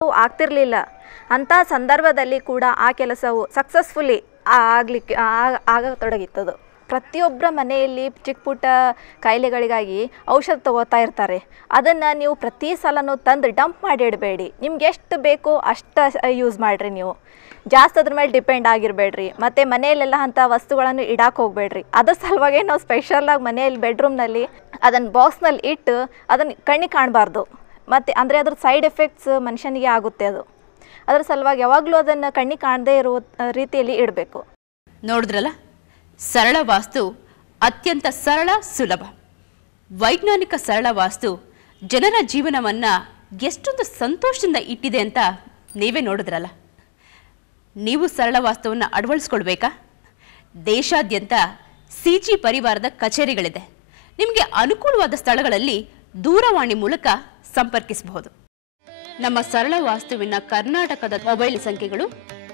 ಆಗ್ತಿರಲಿಲ್ಲ. ಅಂಥ ಸಂದರ್ಭದಲ್ಲಿ ಕೂಡ ಆ ಕೆಲಸವು ಸಕ್ಸಸ್ಫುಲಿ ಆಗತೊಡಗಿತ್ತದು. ಪ್ರತಿಯೊಬ್ಬರ ಮನೆಯಲ್ಲಿ ಚಿಕ್ಕ ಪುಟ್ಟ ಕಾಯಿಲೆಗಳಿಗಾಗಿ ಔಷಧ ತಗೋತಾ ಇರ್ತಾರೆ. ಅದನ್ನು ನೀವು ಪ್ರತಿ ಸಲನೂ ತಂದು ಡಂಪ್ ಮಾಡಿ ಇಡಬೇಡಿ. ನಿಮ್ಗೆ ಎಷ್ಟು ಬೇಕೋ ಅಷ್ಟು ಯೂಸ್ ಮಾಡಿರಿ. ನೀವು ಜಾಸ್ತಿ ಅದ್ರ ಮೇಲೆ ಡಿಪೆಂಡ್ ಆಗಿರಬೇಡ್ರಿ. ಮತ್ತು ಮನೆಯಲ್ಲೆಲ್ಲ ಅಂಥ ವಸ್ತುಗಳನ್ನು ಇಡಕ್ಕೆ ಹೋಗಬೇಡ್ರಿ. ಅದ್ರ ಸಲುವಾಗಿ ನಾವು ಸ್ಪೆಷಲಾಗಿ ಮನೆಯಲ್ಲಿ ಬೆಡ್ರೂಮ್ನಲ್ಲಿ ಅದನ್ನು ಬಾಕ್ಸ್ನಲ್ಲಿ ಇಟ್ಟು ಅದನ್ನು ಕಣ್ಣಿಗೆ ಕಾಣಬಾರ್ದು. ಮತ್ತು ಅಂದರೆ ಅದ್ರ ಸೈಡ್ ಎಫೆಕ್ಟ್ಸ್ ಮನುಷ್ಯನಿಗೆ ಆಗುತ್ತೆ. ಅದರ ಸಲುವಾಗಿ ಯಾವಾಗಲೂ ಅದನ್ನು ಕಣ್ಣಿಗೆ ಕಾಣದೇ ಇರೋ ರೀತಿಯಲ್ಲಿ ಇಡಬೇಕು. ನೋಡಿದ್ರಲ್ಲ, ಸರಳ ವಾಸ್ತು ಅತ್ಯಂತ ಸರಳ, ಸುಲಭ. ವೈಜ್ಞಾನಿಕ ಸರಳ ವಾಸ್ತು ಜನರ ಜೀವನವನ್ನು ಎಷ್ಟೊಂದು ಸಂತೋಷದಿಂದ ಇಟ್ಟಿದೆ ಅಂತ ನೀವೇ ನೋಡಿದ್ರಲ್ಲ. ನೀವು ಸರಳ ವಾಸ್ತುವನ್ನು ಅಳವಡಿಸ್ಕೊಳ್ಬೇಕಾ? ದೇಶಾದ್ಯಂತ CG ಪರಿವಾರದ ಕಚೇರಿಗಳಿದೆ. ನಿಮಗೆ ಅನುಕೂಲವಾದ ಸ್ಥಳಗಳಲ್ಲಿ ದೂರವಾಣಿ ಮೂಲಕ ಸಂಪರ್ಕಿಸಬಹುದು. ನಮ್ಮ ಸರಳ ವಾಸ್ತುವಿನ ಕರ್ನಾಟಕದ ಮೊಬೈಲ್ ಸಂಖ್ಯೆಗಳು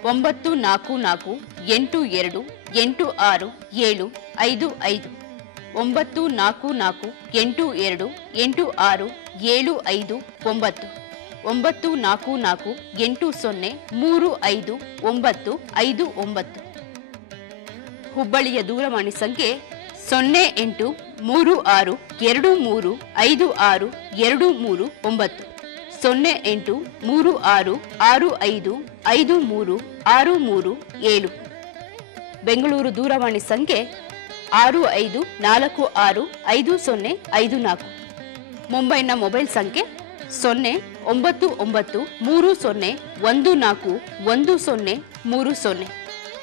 9448286755 9448286759 9448803559. ಹುಬ್ಬಳ್ಳಿಯ ದೂರವಾಣಿ ಸಂಖ್ಯೆ 083623562339 0836655367. ಬೆಂಗಳೂರು ದೂರವಾಣಿ ಸಂಖ್ಯೆ 65465054. ಮುಂಬೈನ ಮೊಬೈಲ್ ಸಂಖ್ಯೆ 09930141030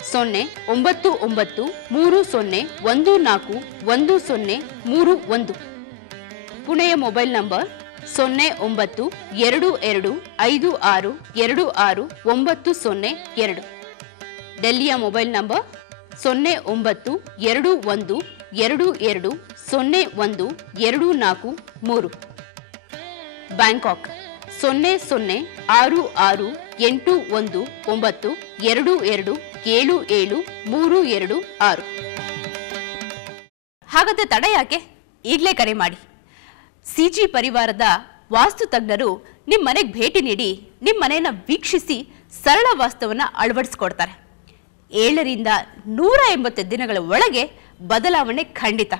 09930141031. ಪುಣೆಯ ಮೊಬೈಲ್ ನಂಬರ್ 0992562692. ಡೆಲ್ಲಿಯ ಮೊಬೈಲ್ ನಂಬರ್ 0912220124. ಬ್ಯಾಂಕಾಕ್ 006819227736. ಹಾಗಾದ್ರೆ ತಡ ಯಾಕೆ? ಈಗಲೇ ಕರೆ ಮಾಡಿ. CG ಪರಿವಾರದ ವಾಸ್ತು ತಜ್ಞರು ನಿಮ್ಮ ಮನೆಗೆ ಭೇಟಿ ನೀಡಿ ನಿಮ್ಮ ಮನೆಯನ್ನು ವೀಕ್ಷಿಸಿ ಸರಳ ವಾಸ್ತುವನ್ನು ಅಳವಡಿಸಿಕೊಡ್ತಾರೆ. 7 ರಿಂದ 180 ದಿನಗಳ ಒಳಗೆ ಬದಲಾವಣೆ ಖಂಡಿತ.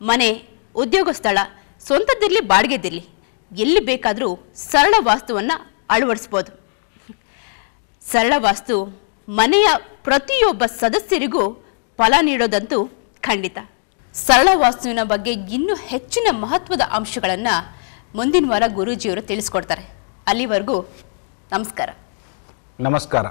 ಮನೆ, ಉದ್ಯೋಗ ಸ್ಥಳ, ಸ್ವಂತದ್ದಿರಲಿ ಬಾಡಿಗೆದಿರಲಿ, ಎಲ್ಲಿ ಬೇಕಾದರೂ ಸರಳ ವಾಸ್ತುವನ್ನು ಅಳವಡಿಸ್ಬೋದು. ಸರಳ ವಾಸ್ತು ಮನೆಯ ಪ್ರತಿಯೊಬ್ಬ ಸದಸ್ಯರಿಗೂ ಫಲ ನೀಡೋದಂತೂ ಖಂಡಿತ. ಸರಳ ವಾಸ್ತುವಿನ ಬಗ್ಗೆ ಇನ್ನೂ ಹೆಚ್ಚಿನ ಮಹತ್ವದ ಅಂಶಗಳನ್ನು ಮುಂದಿನ ವಾರ ಗುರೂಜಿಯವರು ತಿಳಿಸ್ಕೊಡ್ತಾರೆ. ಅಲ್ಲಿವರೆಗೂ ನಮಸ್ಕಾರ. ನಮಸ್ಕಾರ.